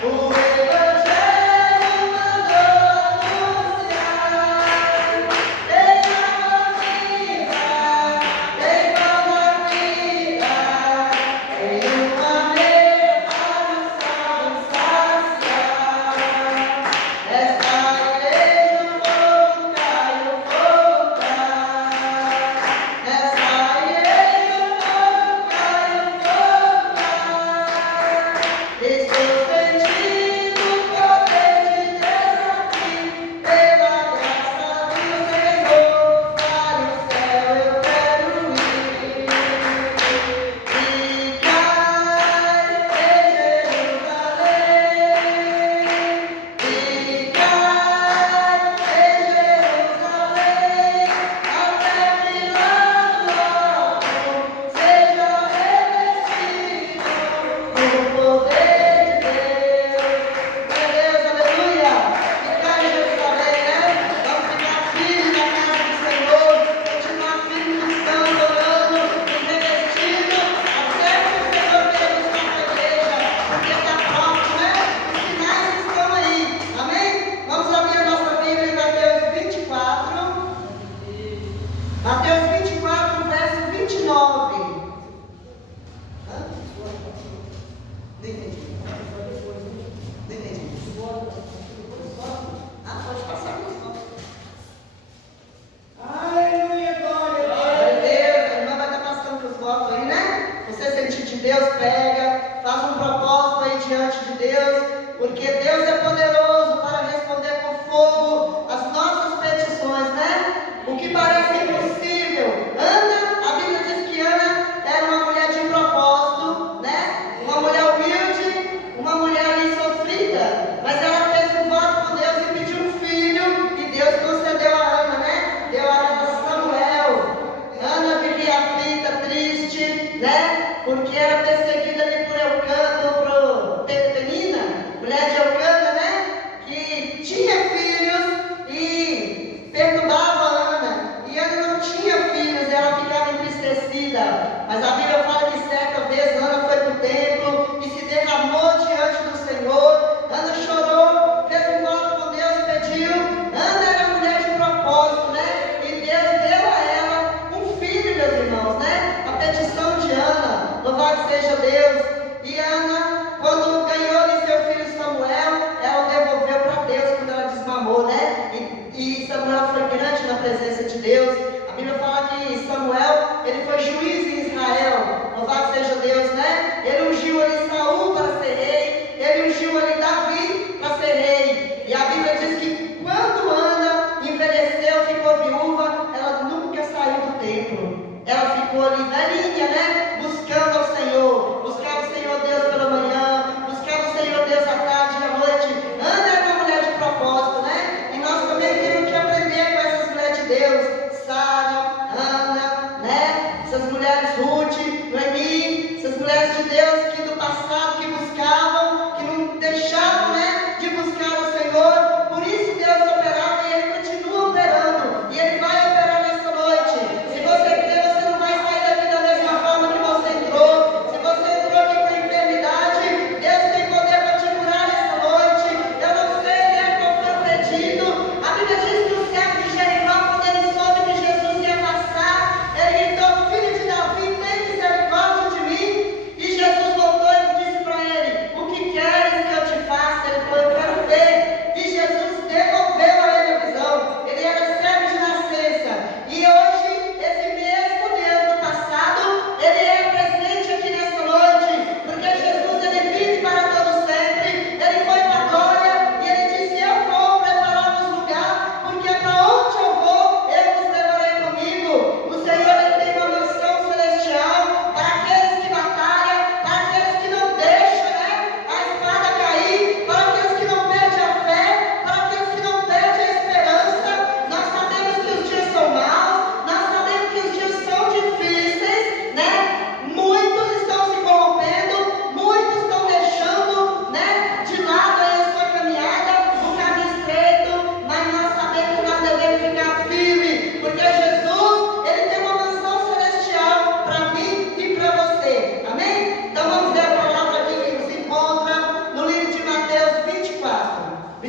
forma.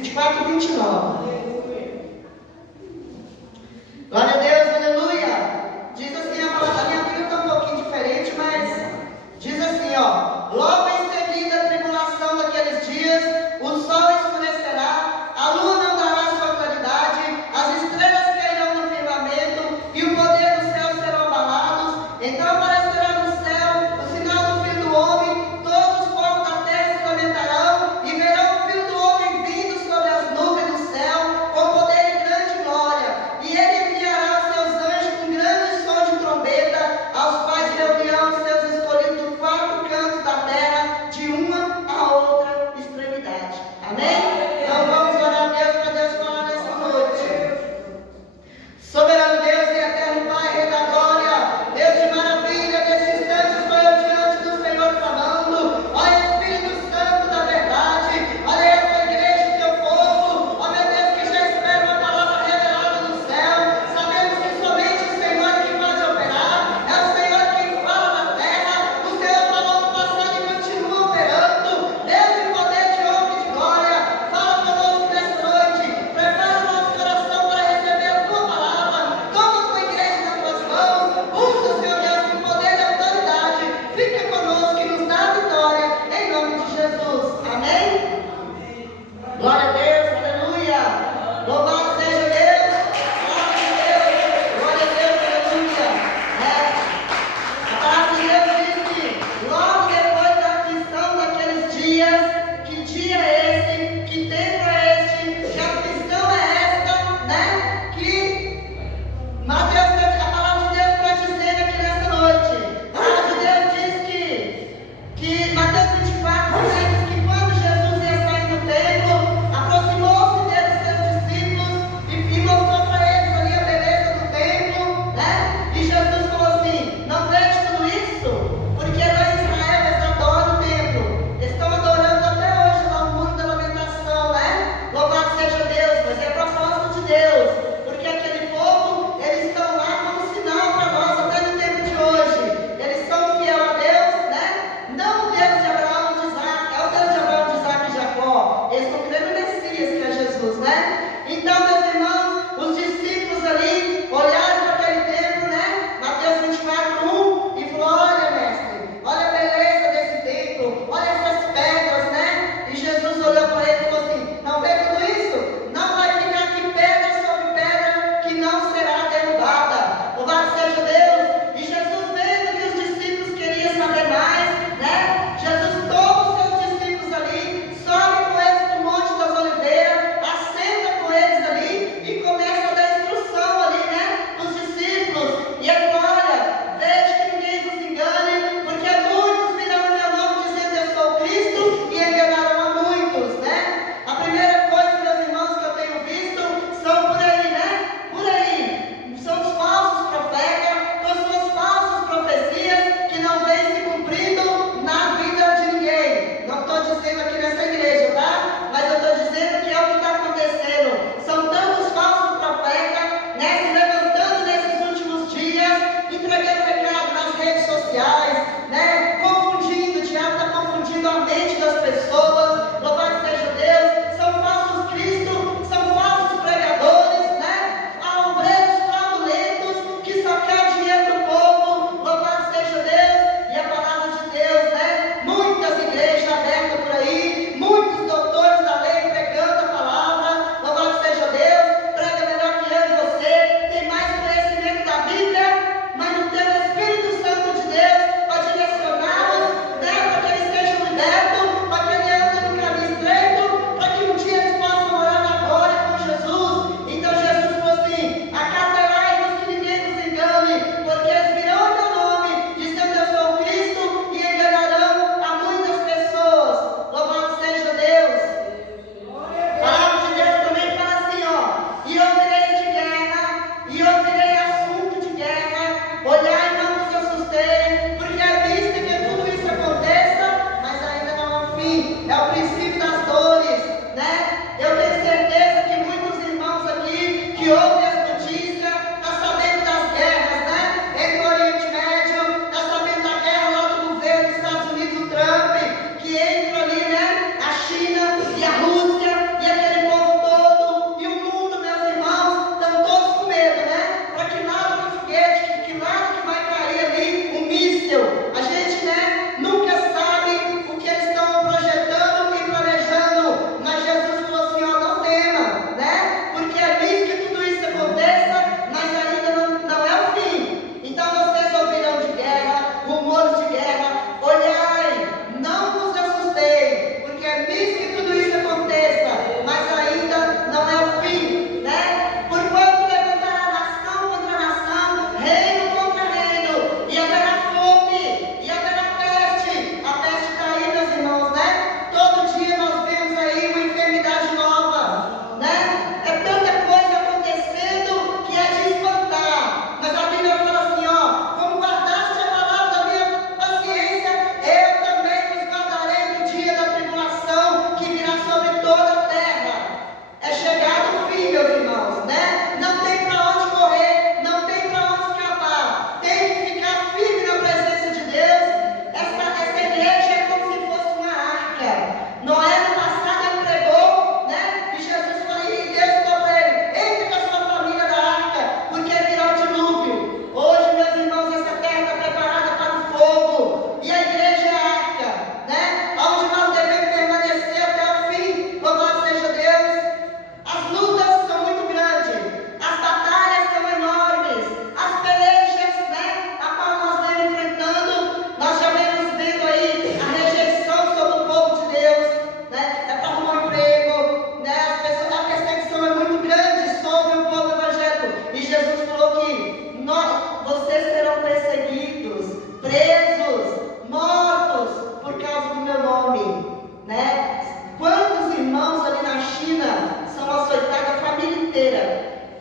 24 e 29. Glória a Deus, aleluia. Diz assim a palavra, a minha Bíblia está um pouquinho diferente, mas diz assim, ó. Logo em seguida a tribulação daqueles dias, o sol escurecerá, a lua não dará sua claridade, as estrelas cairão no firmamento e o poder do céu serão abalados. Então aparecerá no céu o sinal do Filho do Homem, todos os povos da terra se lamentarão e verão o Filho do Homem vindo sobre as nuvens do céu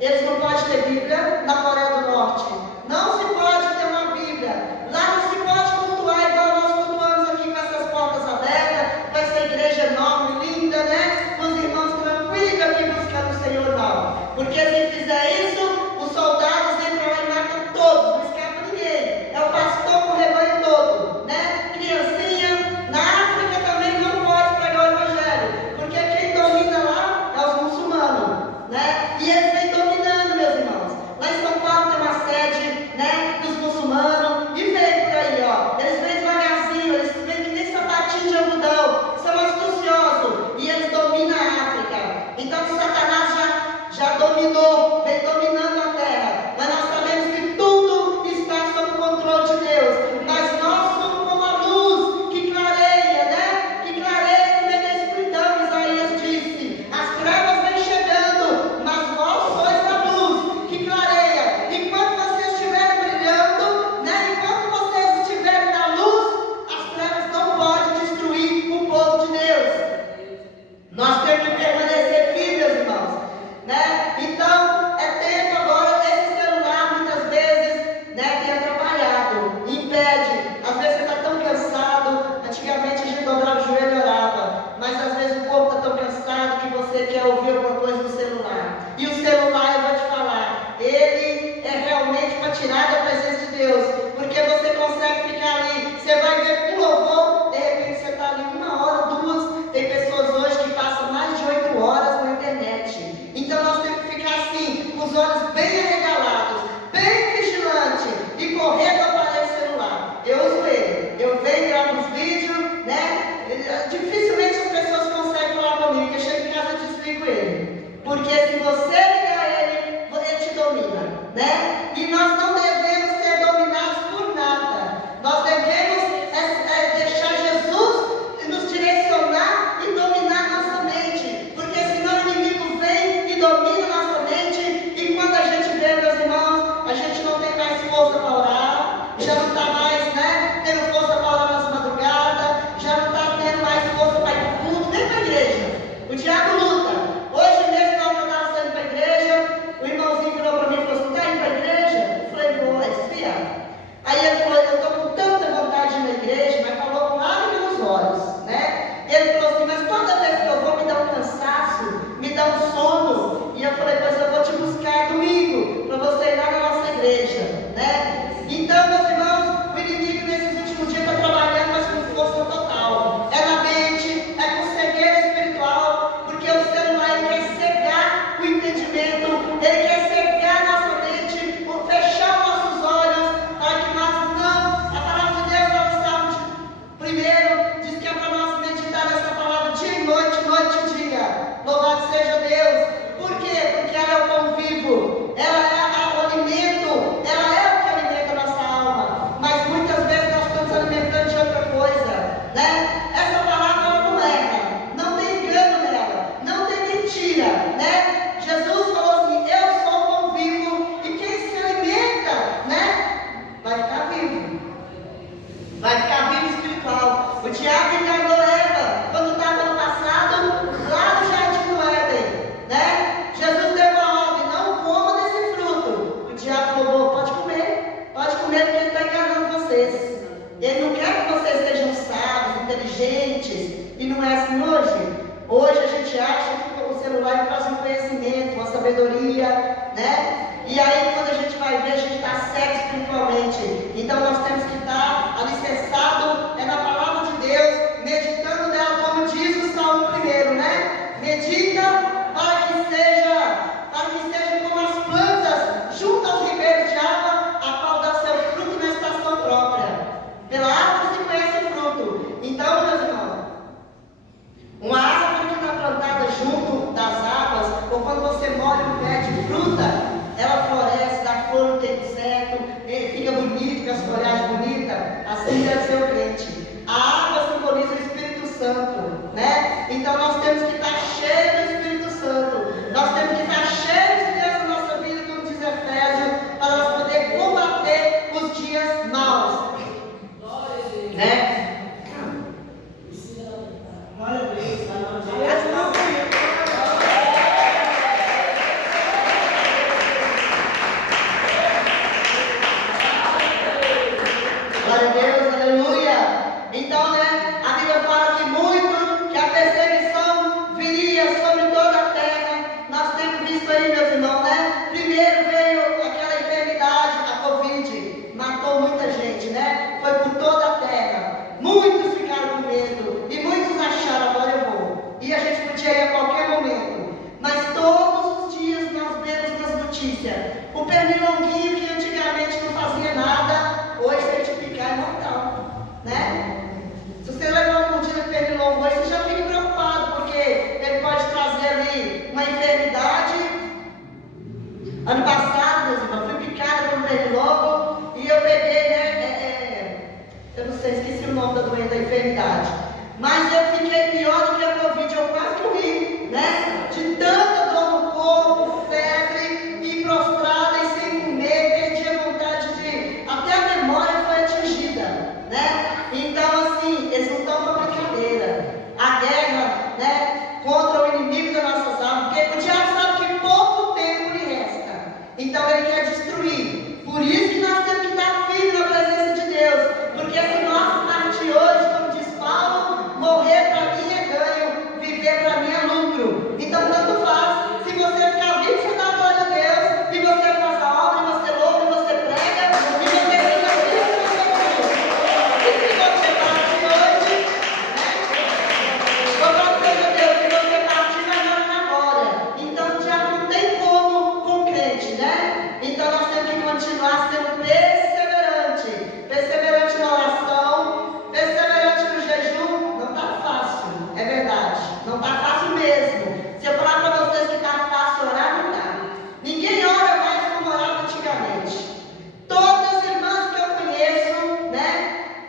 Eles não podem ter Bíblia na Coreia do Norte. Não se pode ter uma Bíblia. Lá não se pode cultuar igual nós cultuamos aqui com essas portas abertas, com essa igreja enorme, linda, né? Com os irmãos tranquilos aqui buscando o Senhor, não. Porque se fizer isso, os soldados entram lá e matam todos, não escapa ninguém. É o pastor com o rebanho todo, né? Criancinha. Na África também não pode pregar o Evangelho, porque quem domina lá é os muçulmanos, né? E eles vêm dominando, meus irmãos. Lá em São Paulo tem uma sede, né, dos muçulmanos, e vem por aí, ó. Eles vêm devagarzinho, eles vêm que nem sapatinho de algodão, são astuciosos, e eles dominam a África. Então Satanás já dominou, vem dominando a terra, mas nós sabemos que tudo está sob o controle de Deus. Mas nós somos como a luz que clareia, né? Que clareia no meio da escuridão. Isaías disse: as trevas vêm chegando, mas vós sois a luz que clareia. Enquanto vocês estiverem brilhando, né? Enquanto vocês estiverem na luz, as trevas não podem destruir o povo de Deus. Nós temos que permanecer firmes, meus irmãos, né? Então, é tempo agora. Esse celular muitas vezes, né, tem atrapalhado, impede. Às vezes você está tão cansado. Antigamente a gente dobrava o joelho e orava, mas às vezes o corpo está tão cansado que você quer ouvir alguma coisa no celular. E o celular, eu vou te falar, ele é realmente uma tirada da presença de Deus, porque você consegue ficar ali. Você vai ver um louvor, de repente você está ali 1 hora, 2. Tem pessoas hoje que passam mais de 8 horas na internet. Então nós temos que ficar assim, com os olhos bem arregalados, bem vigilantes, e correr para o aparelho celular. Eu uso ele, eu venho, gravo os vídeos, né? Dificilmente as pessoas conseguem falar comigo, porque eu chego em casa e desligo ele. Porque se você ligar ele te domina, né? E nós não devemos ser dominados por nada. Nós devemos deixar Jesus nos direcionar e dominar nossa mente, porque senão o inimigo vem e domina nossa mente, e quando a gente vê, meus irmãos, a gente não tem mais força para orar, já não está mais, né, tendo força para orar nas madrugadas, já não está tendo mais força para ir para o culto, nem para a igreja. O diabo luta. Hoje mesmo, na hora que eu estava saindo para a igreja, o irmãozinho virou para mim e falou assim: está indo para a igreja? Eu falei: vou, é desviado. Aí ele falou: eu estou com tanta vontade de ir na igreja, mas falou com lágrimas nos olhos, né? Ele falou assim: mas toda vez que eu vou me dá um cansaço, me dá um sono. E eu falei: pois eu vou te buscar domingo, para você ir lá na nossa igreja, né? Então, meus irmãos, o inimigo nesses últimos dias está trabalhando, mas com força total. É na mente, é com cegueira espiritual, porque o celular ele quer cegar o entendimento, ele quer cegar nossa mente, fechar nossos olhos, para que nós não. A palavra de Deus, nós estamos primeiro, diz que é para nós meditar nessa palavra dia e noite, noite e dia. Louvado seja Deus. Por quê? Porque ela é o pão vivo, ela é o alimento, ela é o que alimenta a nossa alma. Mas muitas vezes nós estamos alimentando de outra coisa, né? Essa palavra ela não erra, não tem engano nela, não tem mentira, né? Jesus falou assim: eu sou o pão vivo, e quem se alimenta, né, vai ficar vivo. Vai ficar vivo espiritual. O diabo enganou Eva quando estava no passado, lá no jardim do Éden, né? Jesus deu uma ordem: não coma desse fruto. O diabo falou: pode comer porque ele está enganando vocês. Ele não quer que vocês sejam sábios, inteligentes. E não é assim hoje. Hoje a gente acha que o celular traz um conhecimento, uma sabedoria, né? E aí quando a gente vai ver, a gente está cego espiritualmente. Então nós temos que estar alicerçado na palavra de Deus, meditando nela, como diz o Salmo 1, né? Medita para que seja como as plantas junto aos ribeiros de água, a qual dá seu fruto na estação própria. Pela árvore se conhece o fruto. Então, meus irmãos, uma árvore que está plantada junto das águas, ou quando você molha um pé de fruta, ela floresce, dá flor no tempo certo, fica bonito, com as folhagens bonitas. Assim deve ser o crente. A água simboliza o Espírito Santo, né? Então nós temos que estar cheios do Espírito Santo. Nós temos que estar cheios de Deus na nossa vida, como diz Efésios, para nós poder combater os dias maus, né? Glória a Deus. enfermidade. Mas eu fiquei pior do que a Covid, eu quase morri, né? De tanta dor no corpo, febre, e prostrada e sem comer, perdi a vontade de... Até a memória foi atingida, né? Então, assim, eles não estão com brincadeira. A guerra, né, contra o inimigo das nossas almas, porque o diabo sabe que pouco tempo lhe resta. Então, ele quer destruir. Por isso que nós temos que estar firmes na presença de Deus. Porque se nós partir hoje, como diz Paulo, morrer para mim é ganho, viver para mim é lucro. Então, tanto faz. Se você ficar vivo, você dá a glória a Deus. E você faz a obra, e você louva, e você prega, e você fica vivo, e você vive. E se você partir hoje, louvado seja Deus, se você partir, vai morar na glória. Então, o diabo não tem como com crente, né? Então, nós temos que continuar sendo perseverante na oração, perseverante no jejum. Não está fácil, é verdade, não está fácil mesmo. Se eu falar para vocês que está fácil orar, não está. Ninguém ora mais como orava antigamente. Todas as irmãs que eu conheço, né?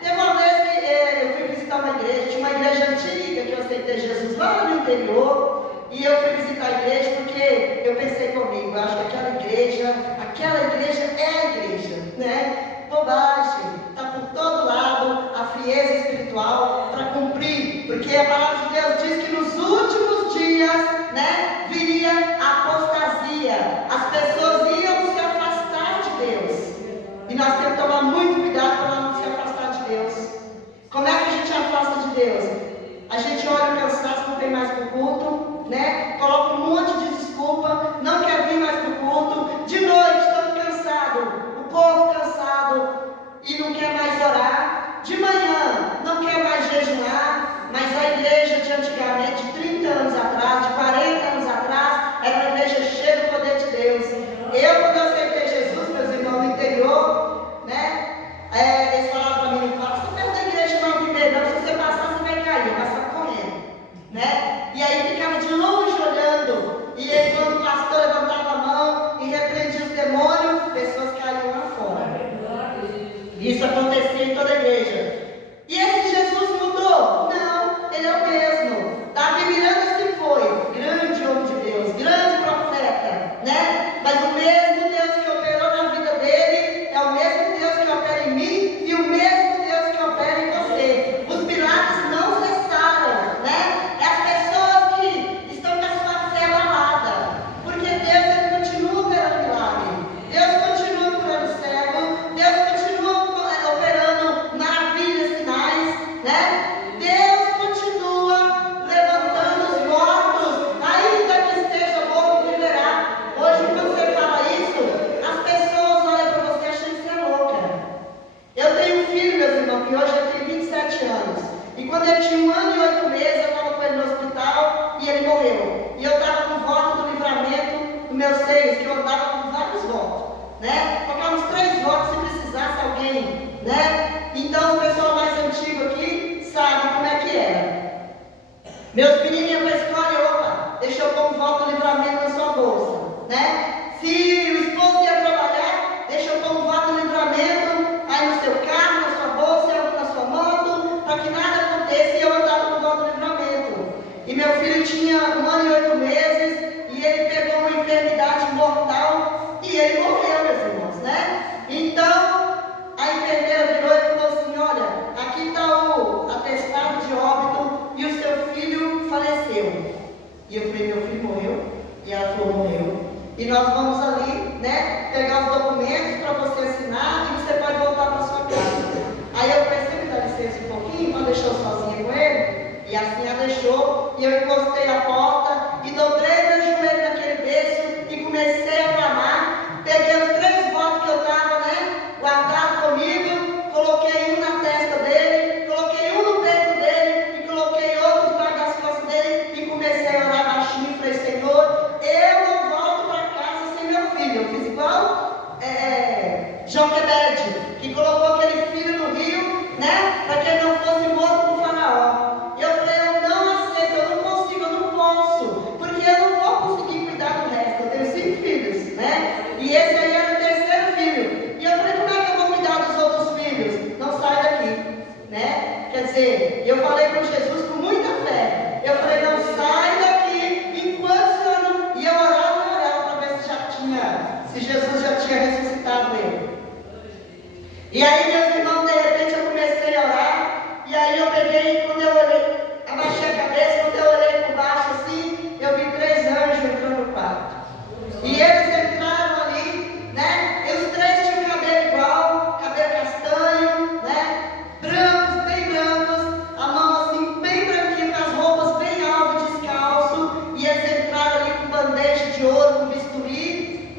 Teve uma vez que eu fui visitar uma igreja, tinha uma igreja antiga que eu aceitei Jesus lá no interior, e eu fui visitar a igreja porque eu pensei comigo, eu acho que aquela igreja é a igreja, né? Bobagem, está por todo lado a frieza espiritual para cumprir, porque a palavra de Deus diz que nos últimos dias, né, viria a apostasia, as pessoas iam se afastar de Deus, e nós temos que tomar muito cuidado para não se afastar de Deus. Como é que a gente afasta de Deus? A gente olha o cansaço, não vem mais para o culto, né? Coloca um monte de desculpa, não quer vir mais para o culto, de noite estamos cansados, o corpo cansado e não quer mais orar, de manhã não quer mais jejuar, mas a igreja de antigamente, de 30 anos atrás, de 40 anos atrás, era uma igreja cheia do poder de Deus. Quando eu aceitei Jesus, meus irmãos, no interior, né? Eles falavam para mim, não passa perto da igreja não, viver, não, se você passar você vai cair, passar correndo, né? E aí ficava de longe olhando, e aí quando o pastor levantava a mão e repreendia os demônios, pessoas caíam lá fora. Isso acontecia em toda a igreja. E esse Jesus mudou? Não, ele é o mesmo. Davi Miranda se foi, grande homem de Deus, grande profeta, né? Mas o mesmo Deus que operou na vida dele é o mesmo Deus que opera em mim e o mesmo Deus que opera em você. Os milagres não cessaram, né? É as pessoas que estão com a sua fé abalada, porque Deus ele continua operando milagre. Deus continua curando cego, Deus continua operando maravilhas, sinais, né? Deus continua levantando os mortos, ainda que esteja morto, viverá. Hoje, quando você fala isso, as pessoas olham para você achando que você é louca. Eu tenho um filho, meus irmãos, que hoje ele tem 27 anos. E quando ele tinha 1 ano e 8 meses, eu estava com ele no hospital e ele morreu. E eu estava com voto do livramento no meu seio, que eu andava com vários votos, né? Colocar uns 3 votos se precisasse alguém, né? Então, o pessoal mais antigo aqui sabe como é que era. Meus menininhos para a escola, opa, deixa eu pôr um voto do livramento na sua bolsa, né? Se o esposo ia trabalhar, deixa eu pôr um voto do livramento aí no seu carro, na sua bolsa, na sua moto, para que nada aconteça, e eu andava com o voto do livramento. E meu filho tinha 1 ano e 8 meses, e ele pegou uma enfermidade mortal, e ele morreu, meus irmãos, né? Então, a enfermeira virou e falou assim, olha, aqui está o atestado de óbito e o seu filho faleceu. E eu falei, meu filho morreu? E ela falou, morreu. E nós vamos ali, né, pegar os documentos para você assinar e você pode voltar para sua casa. Aí eu falei, você me dá licença um pouquinho, não deixou sozinha com ele? E assim a deixou, e eu encostei a porta e dobrei meu joelho naquele berço e comecei a clamar. Peguei os 3 votos que eu estava, né, guardado comigo, coloquei um na testa dele, coloquei um no peito dele e coloquei outro debaixo das costas dele e comecei a orar baixinho. Falei, Senhor, eu não volto para casa sem meu filho. Eu fiz igual Joquebede, que colocou aquele filho no rio, né, para que ele não fosse morto por Faraó. E eu falei, eu não aceito, eu não consigo, eu não posso. com Jesus com muita fé. Eu falei, não sai daqui enquanto o Senhor não... E eu orava para ver se Jesus já tinha ressuscitado ele. E aí, meus irmãos, de repente eu comecei a orar. E aí eu peguei, quando eu olhei, abaixei a cabeça, quando eu olhei por baixo assim, eu vi 3 anjos entrando no quarto. E eles entraram ali, né? E os 3 tinham cabelo igual, cabelo castanho, né? Brancos, bem brancos, a mão assim, bem branquinha, com as roupas bem altas, descalço. E eles entraram ali com bandeja de ouro, com bisturi.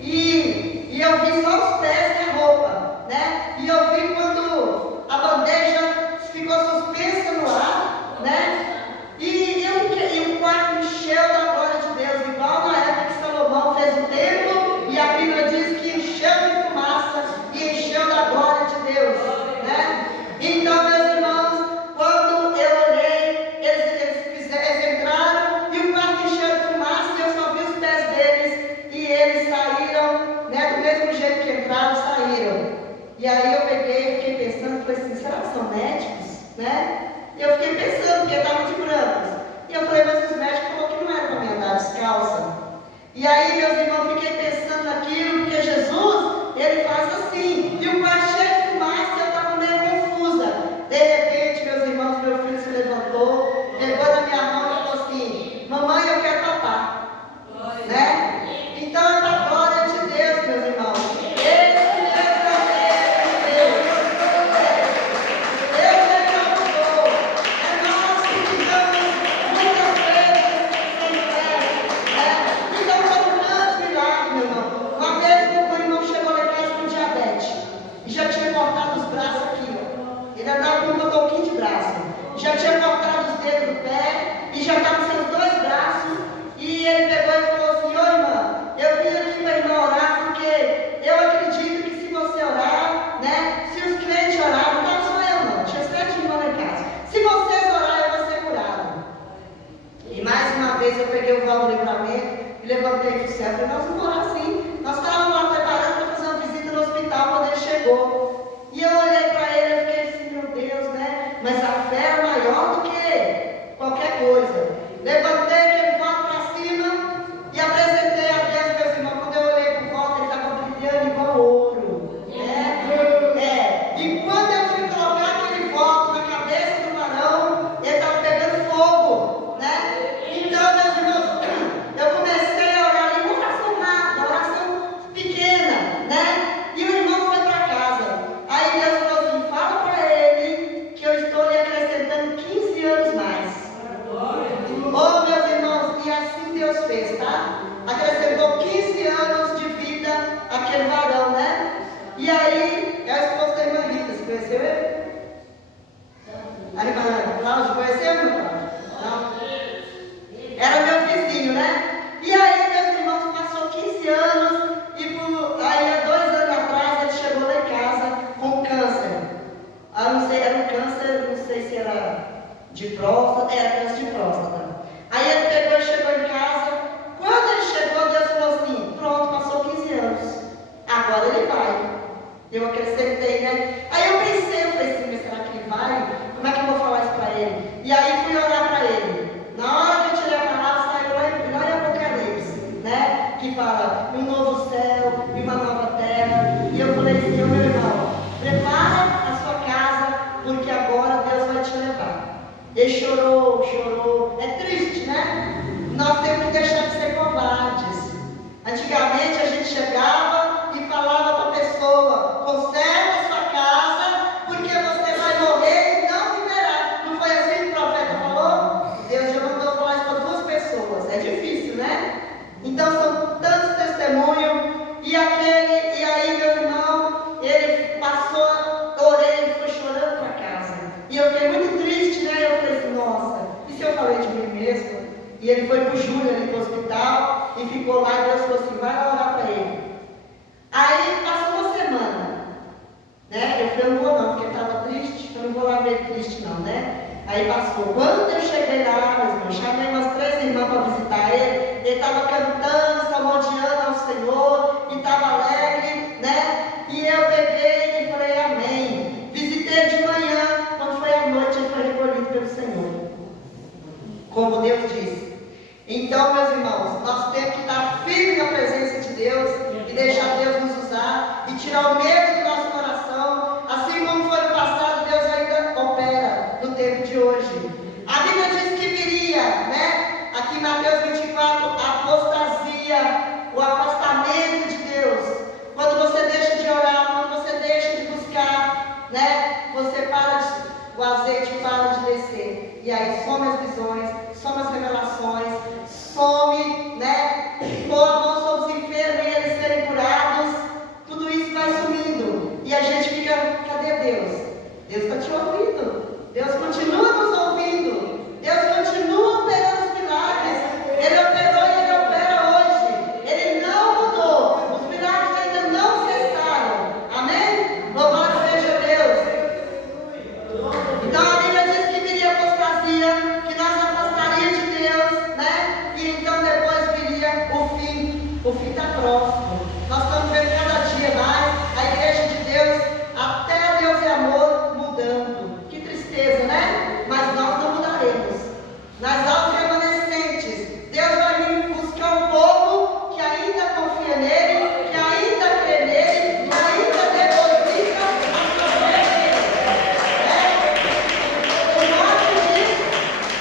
E eu vi só os pés e a roupa, né? E eu vi quando a bandeja ficou suspensa no ar, né? E o quarto encheu da glória de Deus, igual na época que Salomão fez o templo, e a Bíblia diz que encheu de fumaça e encheu da glória de Deus, né? Então, meus irmãos, quando eu olhei, eles entraram e o quarto encheu de fumaça e eu só vi os pés deles e eles saíram, né? Do mesmo jeito que entraram, saíram. E aí eu peguei e fiquei pensando, falei assim, será que são médicos, né? E eu fiquei pensando, porque estavam de brancos. E eu falei, mas os médicos falaram que não era para mim andar descalça. E aí, meus irmãos, fiquei pensando naquilo, porque Jesus, ele faz assim. E o quarto cheio de fumaça, eu estava meio confusa. De repente, meus irmãos, meu filho se levantou, pegou na minha mão e falou assim, mamãe, eu quero papar. Né? Então é para a glória de Deus, meus irmãos. Já tinha cortado os dedos do pé e já estava sem os 2 braços. E ele pegou e falou assim, ô irmã, eu vim aqui para a irmã orar, porque eu acredito que se você orar, né, se os crentes orarem, não estava só eu não, tinha 7 irmãos lá em casa. Se vocês orarem, eu vou ser curado. E mais uma vez eu peguei o véu do livramento e levantei para o céu e falei, nós vamos orar sim. Nós estávamos lá preparando para fazer uma visita no hospital quando ele chegou. E eu olhei para ele e fiquei assim, meu Deus, né? Mas a fé é maior do que qualquer coisa. Levantei aquele voto para cima e apresentei a Deus, meus irmãos. Quando eu olhei para o voto, ele estava brilhando igual ouro. E quando eu fui colocar aquele voto na cabeça do varão, ele estava pegando fogo, né? Então, meus irmãos, eu comecei a orar ali, uma oração rápida, uma oração pequena, né? E o irmão foi para casa. Aí Deus falou assim, fala para ele que eu estou lhe acrescentando 15 anos mais. Oh, meus irmãos, e assim Deus fez, tá? Acrescentou 15 anos de vida àquele varão, né? E aí, é a esposa da irmã Rita, você conheceu ele? A irmã Cláudia, conheceu, meu pai? Não? Era meu vizinho, né? E aí, meus irmãos, passou 15 anos e aí há 2 anos atrás ele chegou lá em casa com câncer. Não sei, era um câncer, não sei se era de próstata, era câncer de próstata. Aí ele pegou e chegou em casa. Quando ele chegou, Deus falou assim, pronto, passou 15 anos. Agora ele vai. Eu acrescentei, né? Aí eu pensei, eu falei assim, mas será que ele vai? Como é que eu vou falar isso para ele? E aí fui orar para ele. Na hora que eu tirei a palavra, saiu lá em Apocalipse, né? Que fala, um novo céu e uma nova terra. E eu falei assim, meu irmão, prepara a sua casa, porque agora Deus vai te levar. Ele chorou. É triste, né? Nós temos que deixar de ser covardes. Antigamente a gente chegava e falava para a pessoa, conserva a sua casa, porque você vai morrer e não viverá. Não foi assim que o profeta falou? Deus já mandou falar isso para 2 pessoas. É difícil, né? Então são tantos testemunhos. E aí, meu irmão, ele passou, orei, ele foi chorando para casa. E eu fiquei muito triste, né? Eu falei assim, nossa, e se eu falei de mim mesmo? E ele foi para o Júlio ali para o hospital e ficou lá e Deus falou assim, vai lá orar para ele. Aí passou uma semana, né? Eu falei, eu não vou não, porque ele estava triste, eu não vou lá ver ele triste não, né? Aí passou. Quando eu cheguei lá, meus irmãos, chamei umas 3 irmãs para visitar ele estava cantando, salmodiando ao Senhor, e estava alegre, né? E eu peguei e falei, amém. Visitei de manhã, quando foi à noite, ele foi recolhido pelo Senhor. meus irmãos, nós temos que estar firme na presença de Deus e deixar Deus nos usar e tirar o medo do nosso coração. Assim como foi no passado, Deus ainda opera no tempo de hoje. A Bíblia diz que viria, né? Aqui em Mateus 24, a apostasia, o afastamento de Deus. Quando você deixa de orar, quando você deixa de buscar, né? Você o azeite para de descer. E aí some as visões, some as revelações, some, né? Pôr a mão sobre os enfermos e eles serem curados. Tudo isso vai sumindo. E a gente fica, cadê Deus? Deus está te ouvindo. Deus continua nos ouvindo. Deus continua operando os milagres. Ele operou e Ele opera hoje. Ele não mudou. Os milagres ainda não cessaram. Amém? Louvado seja Deus. Então a Bíblia diz que viria a apostasia, que nós afastaríamos de Deus, né? E então depois viria o fim. O fim está próximo. Nós estamos vendo cada dia mais a igreja de Deus, até Deus e amor mudando. Que tristeza, né? Mas nós não mudaremos. Nas almas remanescentes, Deus vai vir buscar um povo que ainda confia nele, que ainda crê nele, que ainda deposita a sua fé nele. O nome diz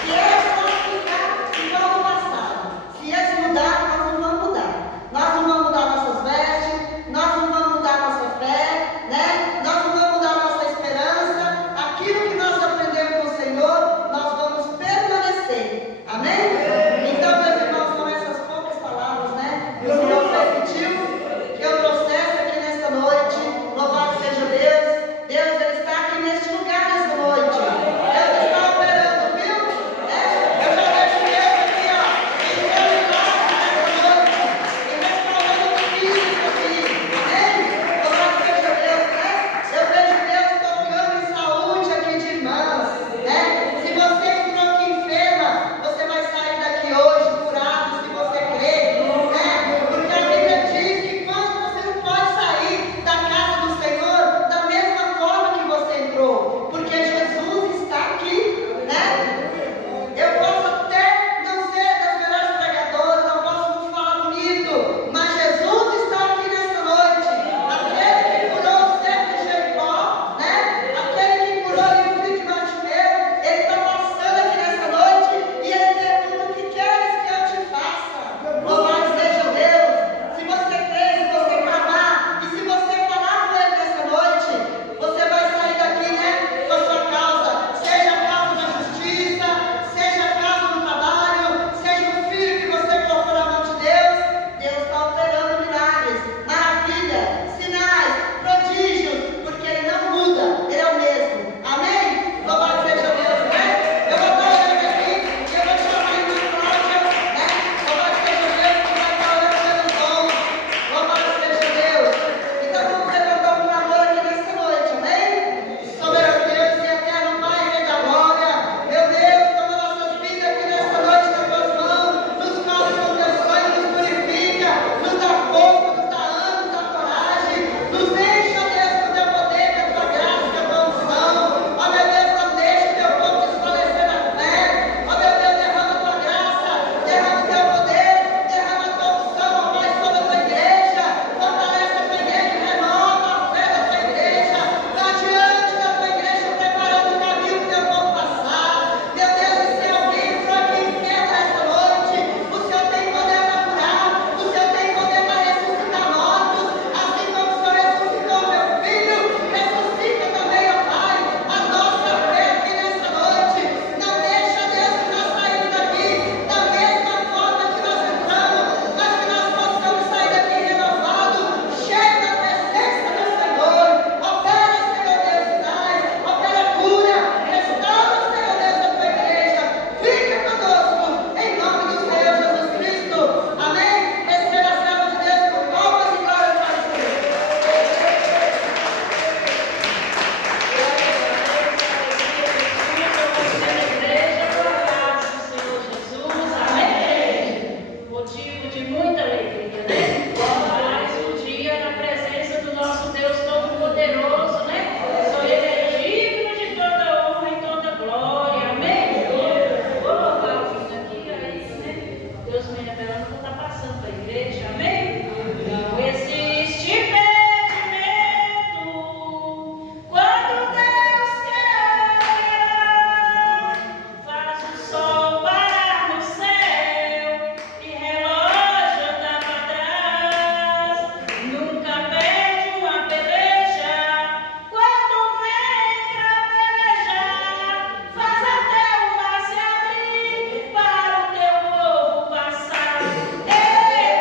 que eles vão ficar igual no passado. Se eles mudarem, nós não vamos mudar. Nós não vamos mudar nossas vestes, nós não vamos mudar nossa fé, né? Nós não vamos mudar nossa esperança. Aquilo que nós aprendemos com o Senhor, nós vamos permanecer. Amém? Então, meus irmãos, com essas poucas palavras, né? O Senhor permitiu que eu trouxesse aqui nesta noite. Louvado seja Deus. Deus, Ele está aqui neste lugar nesta noite. Deus está operando, viu? Eu já vejo Deus aqui, ó. Enviando milagres nesta noite. E restaurando filhos aqui. Amém? Louvado seja Deus, né? Eu vejo Deus tocando em saúde aqui de irmãs, né? Se você entrou aqui enferma, você vai sair daqui hoje curado, se você crê, né? Porque a Bíblia diz que quando você não pode sair da casa do Senhor da mesma forma que você entrou, porque Jesus está aqui, né? Eu posso até não ser das melhores pregadoras, não posso não falar bonito, mas Jesus está aqui nessa noite. Aquele que curou o cego de Jericó, né? Aquele que curou o filho de Bartimeu, Ele está passando aqui nessa noite e Ele pergunta: o que queres que eu te faça? Louvado seja Deus. Se você crer, se você clamar e se você falar com Ele nessa noite, você vai sair daqui, né? Com a sua causa, seja a causa da justiça, seja a causa do trabalho, seja o filho que você colocou na mão de Deus. Deus está operando milagres, maravilha, sinais, prodígios, porque Ele não muda, Ele é o mesmo. Amém? Louvado seja Deus, né? Eu vou estar olhando aqui e eu vou chamar a irmã Cláudia, né? Louvado seja Deus, que vai estar orando pelos dons. Louvado seja Deus. Então vamos levantar um clamor aqui nessa noite, amém? Soberano Deus e eterno Pai, Rei da Glória, meu Deus, toma nossas vidas aqui nessa noite nas tuas mãos, nos cobre com teu sangue, nos purifica, nos dá força, nos dá ânimo, nos dá coragem, nos enche, ó Deus, com teu poder, com a tua graça, com a tua unção. Ó meu Deus, não deixe o teu povo desfalecer na fé. Ó meu Deus, derrama a tua graça, derrama o teu poder, derrama a tua unção, ó Pai, sobre a tua igreja. Fortalece a tua igreja, renova a fé da tua igreja. Vá diante da tua igreja, preparando o caminho para o teu povo passar. Meu Deus, e se alguém entrou aqui enfermo nessa noite, o Senhor tem poder para curar, o Senhor tem poder para ressuscitar mortos, assim como o Senhor ressuscitou meu filho, ressuscita também, ó Pai, a nossa fé aqui nessa noite. Não deixa, Deus, que nós saímos daqui da mesma forma que nós entramos, mas que nós possamos sair daqui renovados, cheios da presença do Senhor. Opera, Senhor Deus, sinais, opera cura, restaura, Senhor Deus, a tua igreja. Fica conosco, em nome do Senhor Jesus Cristo. Amém? Receba a salva de Deus com palmas e glórias para o Senhor. Motivo de muita alegria, né? Mais um dia na presença do nosso Deus Todo-Poderoso, né? Só Ele é digno de toda honra e toda glória, amém? Vou louvar o fim aqui, aí, né? Deus me ela não está passando para a igreja, amém? Não existe impedimento quando Deus quer. Faz o sol parar no céu e relógio andar para trás. Nunca perde uma peleja quando vem pra pelejar. Faz até o mar se abrir para o teu povo passar. Ei,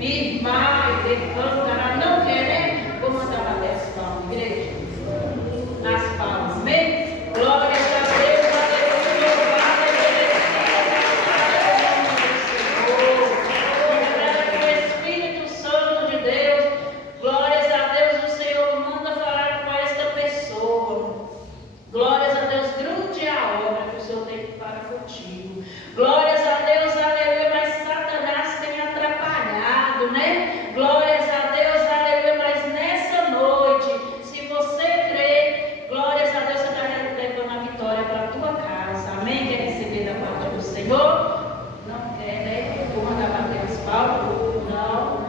firmar e cantará. Não quer, né? Vou mandar bater as palmas, igreja. As palmas, amém? Glória a Deus, aleluia, louvado, agradecido, que o Espírito Santo de Deus, glórias a Deus, o Senhor manda falar com esta pessoa. Glórias a Deus, grande é a obra que o Senhor tem para contigo. Glórias a Deus, aleluia, mas Satanás tem atrapalhado, né? Glórias a Deus, aleluia, mas nessa noite, se você crê, glórias a Deus, você está levando a vitória para a tua casa. Amém? Quer receber da parte do Senhor? Não quer, né? Vou mandar bater as palmas. Não.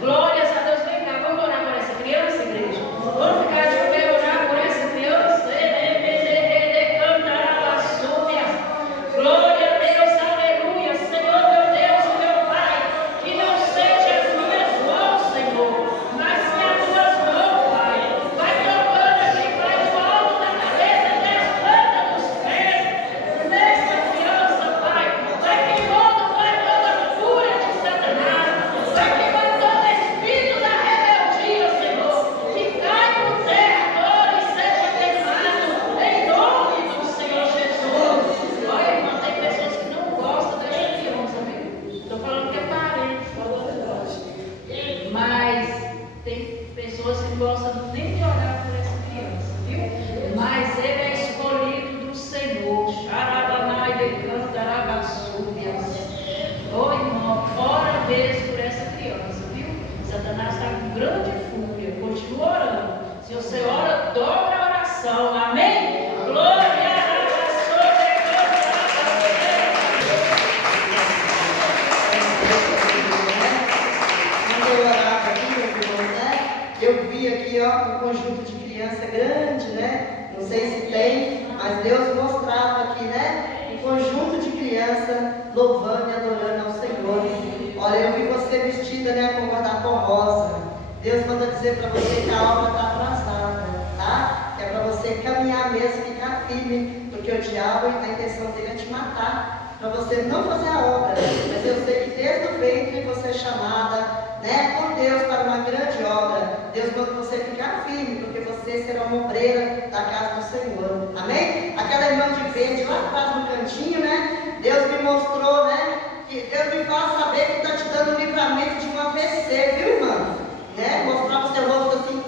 Glória a Deus, vem cá, vamos orar por essa criança, igreja? Vamos ficar de pé, orar por essa criança? Glória a Deus, aleluia, Senhor meu Deus, meu Pai, que não seja as minhas mãos, Senhor, mas que as tuas mãos, Pai, vai tocando aqui, Pai, do alto da cabeça até as plantas dos pés, nessa criança, Pai, vai queimando, Pai, toda a cura de Satanás, vai queimando todo espírito da rebeldia, Senhor, que cai por terra agora e seja queimado, em nome do Senhor Jesus. Olha, irmão, tem pessoas que não gostam dessa criança, viu? Estou falando que é parente, mas tem pessoas que não gostam nem de orar por essa criança, viu? Mas ele é escolhido do Senhor. Xarabanai de Cantarabaçúbias. Ô irmão, ora mesmo por essa criança, viu? Satanás está com grande fúria. Continua orando. Se você ora, dobra a oração. Amém? Glória a Deus. Quando eu orava aqui, meus irmãos, né? Eu vi aqui, ó, um conjunto de criança grande, né? Não sei se tem, mas Deus mostrava aqui, né? Um conjunto de criança louvando e adorando ao Senhor. Olha, eu vi você vestida, né, com guarda-cor rosa. Deus manda dizer para você que a obra está atrasada, tá? Que é para você caminhar mesmo, ficar firme, porque o diabo, a intenção dele é te matar, para você não fazer a obra. Mas eu sei que desde o ventre você é chamada, né, por Deus para uma grande obra. Deus manda você ficar firme, porque você será uma obreira da casa do Senhor. Amém? Aquela irmã de verde lá atrás no cantinho, né? Deus me mostrou, né? Que Deus me faz saber que está te dando um livramento de um AVC, viu, irmã? Né? Mostrar o seu rosto assim